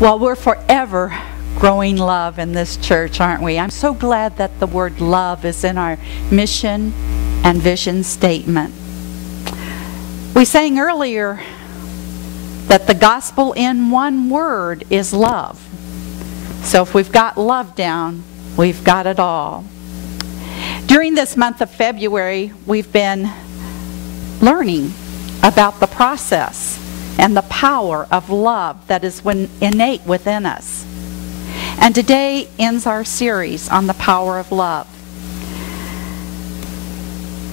Well, we're forever growing love in this church, aren't we? I'm so glad that the word love is in our mission and vision statement. We sang earlier that the gospel in one word is love. So if we've got love down, we've got it all. During this month of February, we've been learning about the process and the power of love that is innate within us. And today ends our series on the power of love.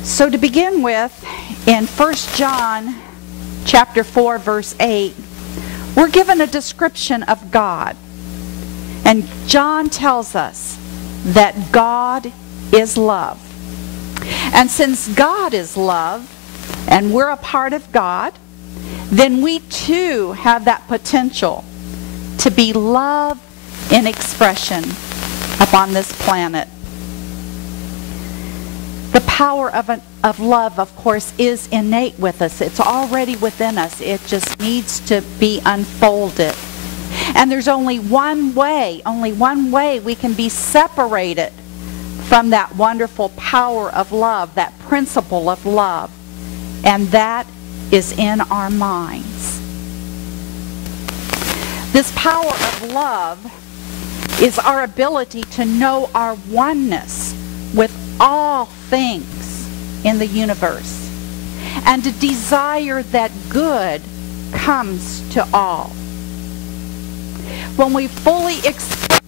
So to begin with, in 1 John chapter 4, verse 8, we're given a description of God. And John tells us that God is love. And since God is love, and we're a part of God, then we too have that potential to be love in expression upon this planet. The power of love, of course, is innate with us. It's already within us. It just needs to be unfolded. And there's only one way we can be separated from that wonderful power of love, that principle of love, and that is in our minds. This power of love is our ability to know our oneness with all things in the universe and to desire that good comes to all. When we fully express,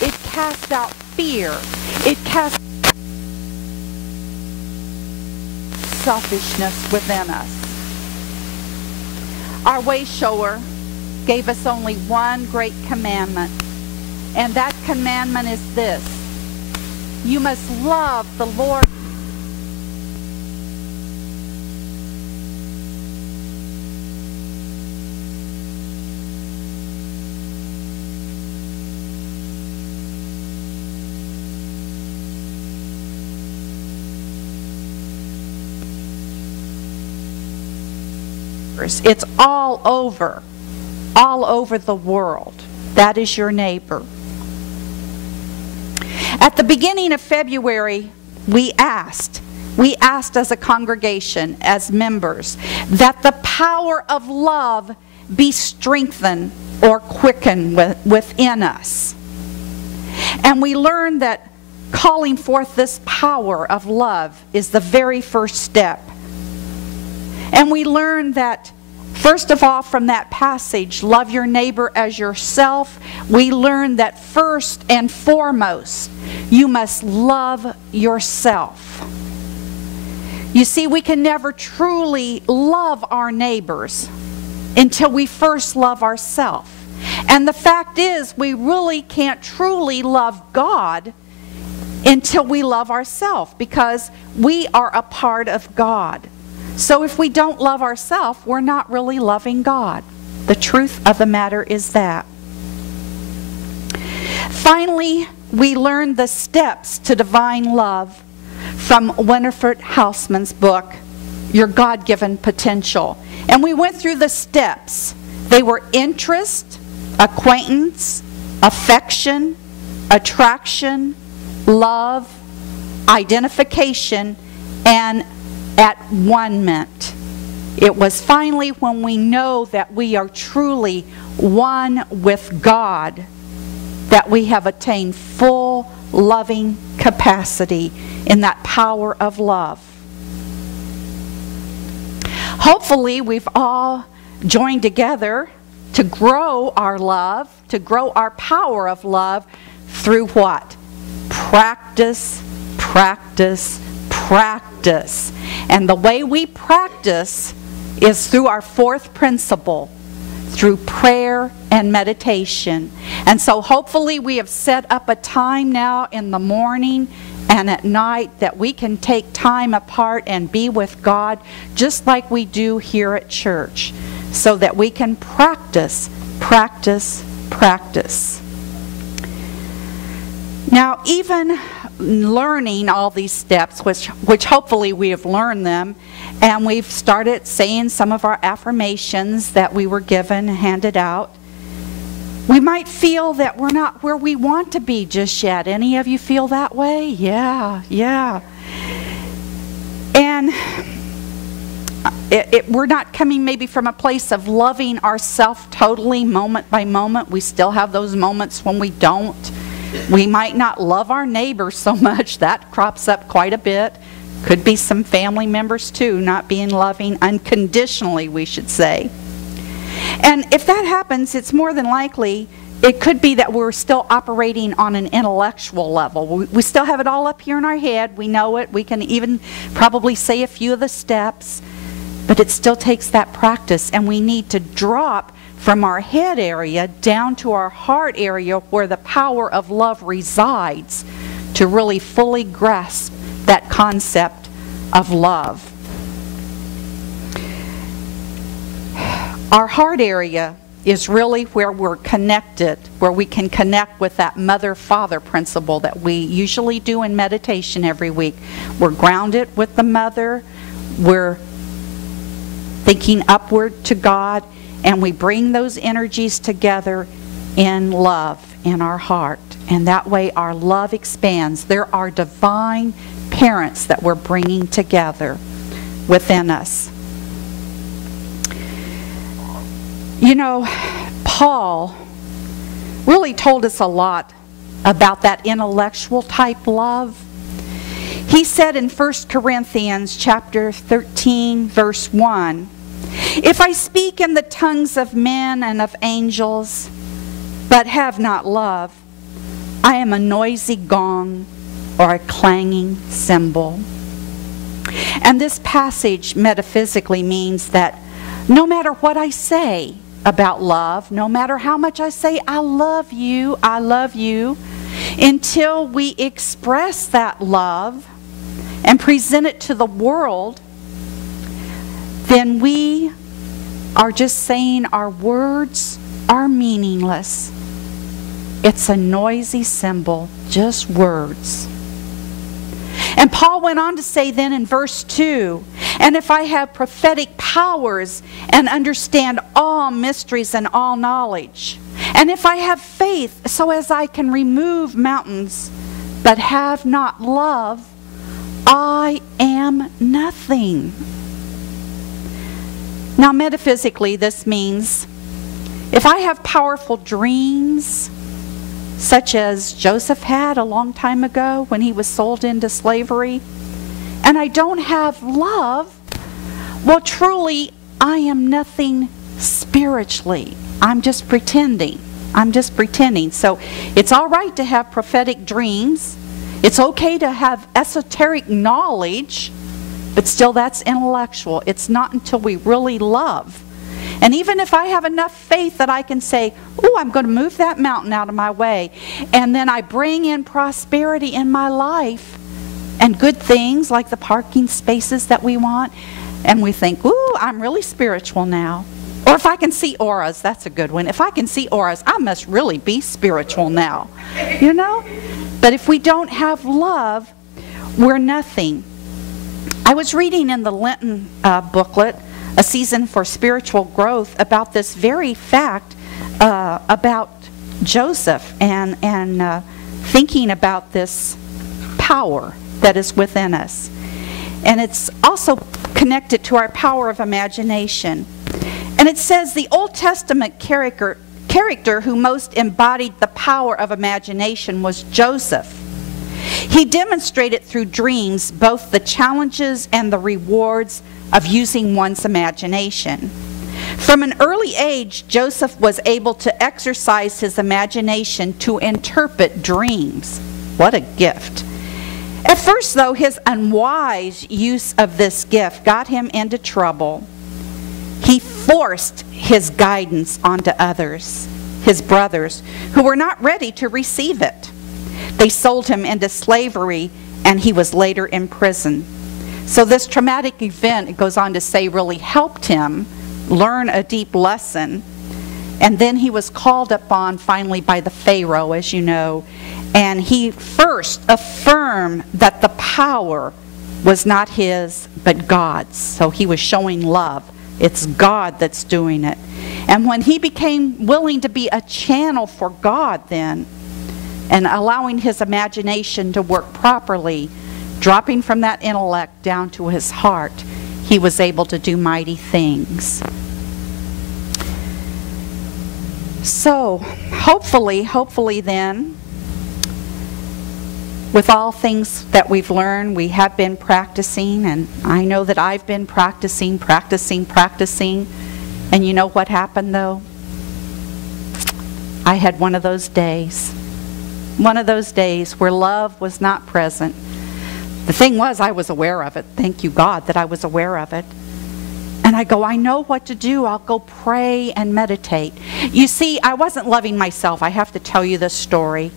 it casts out fear. It casts selfishness within us. Our way shower gave us only one great commandment, and that commandment is this: you must love the Lord. It's all over the world. That is your neighbor. At the beginning of February, we asked as a congregation, as members, that the power of love be strengthened or quickened within us. And we learned that calling forth this power of love is the very first step. And we learned that, first of all, from that passage, love your neighbor as yourself, we learned that first and foremost, you must love yourself. You see, we can never truly love our neighbors until we first love ourselves. And the fact is, we really can't truly love God until we love ourselves, because we are a part of God. So if we don't love ourselves, we're not really loving God. The truth of the matter is that. Finally, we learned the steps to divine love from Winifred Hausman's book, Your God-Given Potential. And we went through the steps. They were interest, acquaintance, affection, attraction, love, identification, and at one-ment. It was finally when we know that we are truly one with God that we have attained full loving capacity in that power of love. Hopefully we've all joined together to grow our love, to grow our power of love through what? Practice, practice, practice. And the way we practice is through our fourth principle, through prayer and meditation. And so hopefully we have set up a time now in the morning and at night that we can take time apart and be with God just like we do here at church, so that we can practice, practice, practice. Now, even learning all these steps, which hopefully we have learned them, and we've started saying some of our affirmations that we were given, handed out, we might feel that we're not where we want to be just yet. Any of you feel that way? Yeah. And we're not coming maybe from a place of loving ourselves totally moment by moment. We still have those moments when we don't. We might not love our neighbor so much. That crops up quite a bit. Could be some family members too, not being loving unconditionally, we should say. And if that happens, it's more than likely it could be that we're still operating on an intellectual level. We still have it all up here in our head. We know it. We can even probably say a few of the steps. But it still takes that practice, and we need to drop from our head area down to our heart area where the power of love resides to really fully grasp that concept of love. Our heart area is really where we're connected, where we can connect with that mother-father principle that we usually do in meditation every week. We're grounded with the mother, we're thinking upward to God, and we bring those energies together in love in our heart. And that way our love expands. There are divine parents that we're bringing together within us. You know, Paul really told us a lot about that intellectual type love. He said in 1 Corinthians chapter 13, verse 1, "If I speak in the tongues of men and of angels, but have not love, I am a noisy gong or a clanging cymbal." And this passage metaphysically means that no matter what I say about love, no matter how much I say, I love you, until we express that love and present it to the world, then we are just saying our words are meaningless. It's a noisy cymbal, just words. And Paul went on to say then in verse 2, "And if I have prophetic powers and understand all mysteries and all knowledge, and if I have faith so as I can remove mountains, but have not love, I am nothing." Now metaphysically this means if I have powerful dreams, such as Joseph had a long time ago when he was sold into slavery, and I don't have love, well, truly, I am nothing spiritually. I'm just pretending. So it's all right to have prophetic dreams. It's okay to have esoteric knowledge, but still that's intellectual. It's not until we really love. And even if I have enough faith that I can say, "Oh, I'm going to move that mountain out of my way," and then I bring in prosperity in my life and good things like the parking spaces that we want, and we think, "Ooh, I'm really spiritual now." Or if I can see auras, that's a good one. If I can see auras, I must really be spiritual now. You know? But if we don't have love, we're nothing. I was reading in the Lenten booklet, A Season for Spiritual Growth, about this very fact about Joseph and thinking about this power that is within us. And it's also connected to our power of imagination. And it says the Old Testament character who most embodied the power of imagination was Joseph. He demonstrated through dreams both the challenges and the rewards of using one's imagination. From an early age, Joseph was able to exercise his imagination to interpret dreams. What a gift. At first, though, his unwise use of this gift got him into trouble. He forced his guidance onto others, his brothers, who were not ready to receive it. They sold him into slavery, and he was later imprisoned. So this traumatic event, it goes on to say, really helped him learn a deep lesson. And then he was called upon finally by the Pharaoh, as you know, And he first affirmed that the power was not his, but God's. So he was showing love. It's God that's doing it. And when he became willing to be a channel for God then, and allowing his imagination to work properly, dropping from that intellect down to his heart, he was able to do mighty things. So, hopefully then, with all things that we've learned, we have been practicing, and I know that I've been practicing, and you know what happened though? I had one of those days where love was not present. The thing was, I was aware of it. Thank you, God, that I was aware of it. And I go, I know what to do. I'll go pray and meditate. You see, I wasn't loving myself. I have to tell you this story.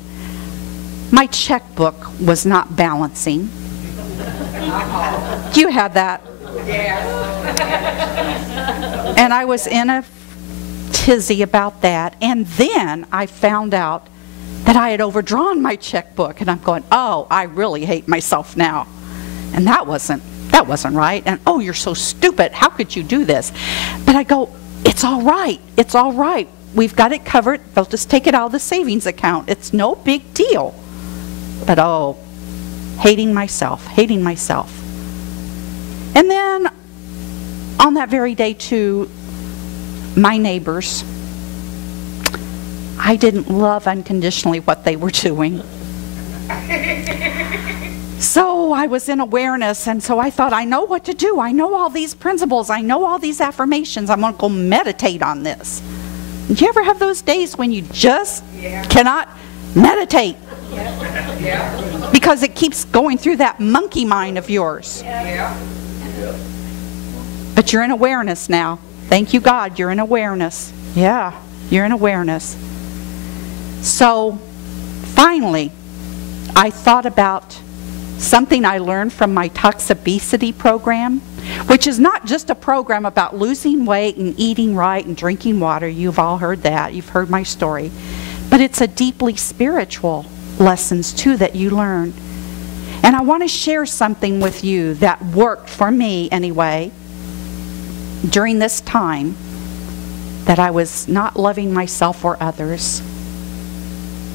My checkbook was not balancing. Do you have that? Yeah. And I was in a tizzy about that. And then I found out that I had overdrawn my checkbook. And I'm going, oh, I really hate myself now. And that wasn't right. And, oh, you're so stupid. How could you do this? But I go, it's all right. It's all right. We've got it covered. They'll just take it out of the savings account. It's no big deal. But, oh, hating myself. And then, on that very day, too, my neighbors, I didn't love unconditionally what they were doing. So I was in awareness, and so I thought, I know what to do. I know all these principles. I know all these affirmations. I'm going to go meditate on this. Do you ever have those days when you just cannot meditate? Yeah. Because it keeps going through that monkey mind of yours. Yeah. But you're in awareness now. Thank you, God, you're in awareness. Yeah, you're in awareness. So, finally, I thought about something I learned from my Toxobesity program, which is not just a program about losing weight and eating right and drinking water. You've all heard that. You've heard my story. But it's a deeply spiritual lessons, too, that you learn. And I want to share something with you that worked for me, anyway, during this time that I was not loving myself or others.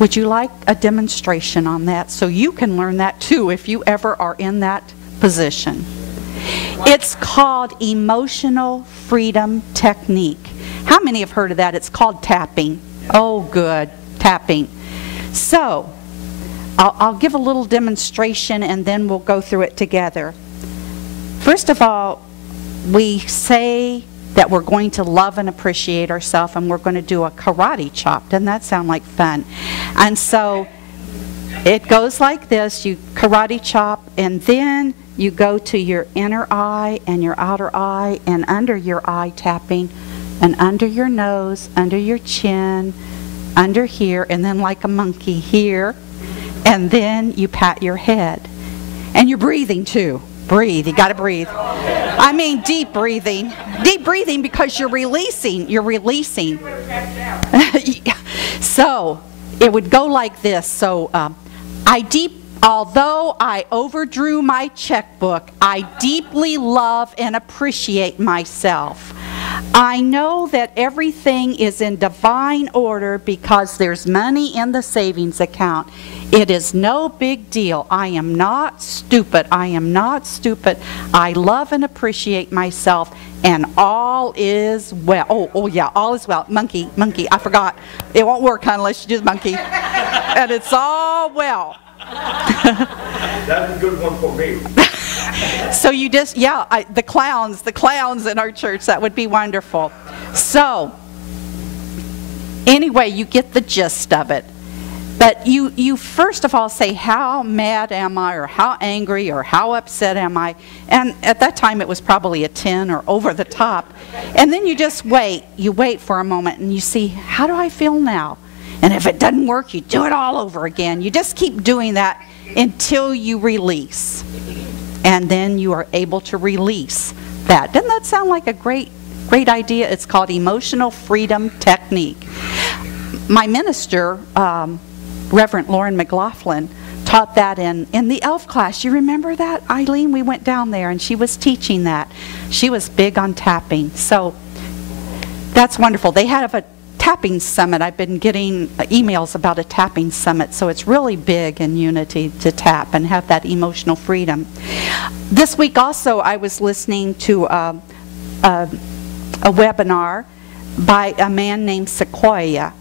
Would you like a demonstration on that so you can learn that too if you ever are in that position? It's called Emotional Freedom Technique. How many have heard of that? It's called tapping. Oh, good. Tapping. So, I'll give a little demonstration and then we'll go through it together. First of all, we say that we're going to love and appreciate ourselves, and we're going to do a karate chop. Doesn't that sound like fun? And so it goes like this. You karate chop, and then you go to your inner eye and your outer eye and under your eye tapping, and under your nose, under your chin, under here, and then like a monkey here, and then you pat your head. And you're breathing too. Breathe. You got to breathe. I mean deep breathing. Deep breathing because you're releasing. You're releasing. So it would go like this. So although I overdrew my checkbook, I deeply love and appreciate myself. I know that everything is in divine order because there's money in the savings account. It is no big deal. I am not stupid. I am not stupid. I love and appreciate myself, and all is well. Oh yeah, all is well. Monkey, I forgot. It won't work unless you do the monkey. And it's all well. That's a good one for me. So you just, the clowns in our church, that would be wonderful. So, anyway, you get the gist of it. But you first of all say, how mad am I, or how angry, or how upset am I? And at that time it was probably a 10 or over the top. And then you just wait. You wait for a moment and you see, how do I feel now? And if it doesn't work, you do it all over again. You just keep doing that until you release. And then you are able to release that. Doesn't that sound like a great idea? It's called Emotional Freedom Technique. My minister Reverend Lauren McLaughlin taught that in the ELF class. You remember that, Eileen? We went down there and she was teaching that. She was big on tapping. So that's wonderful. They have a tapping summit. I've been getting emails about a tapping summit, so it's really big in unity to tap and have that emotional freedom. This week also I was listening to a webinar by a man named Sequoia,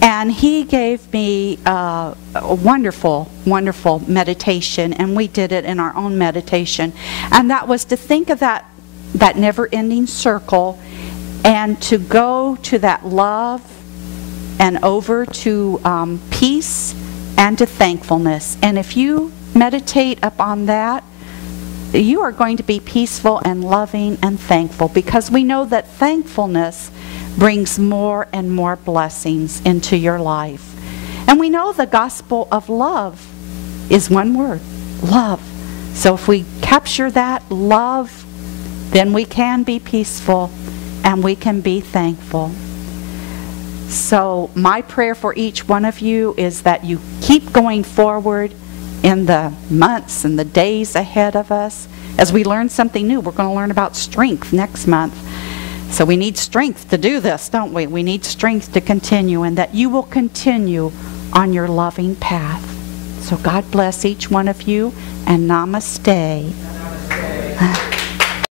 and he gave me a wonderful, wonderful meditation, and we did it in our own meditation, and that was to think of that never-ending circle and to go to that love and over to peace and to thankfulness. And if you meditate upon that, you are going to be peaceful and loving and thankful, because we know that thankfulness brings more and more blessings into your life. And we know the gospel of love is one word, love. So if we capture that love, then we can be peaceful and we can be thankful. So my prayer for each one of you is that you keep going forward in the months and the days ahead of us as we learn something new. We're going to learn about strength next month. So we need strength to do this, don't we? We need strength to continue, and that you will continue on your loving path. So God bless each one of you, and namaste. Namaste.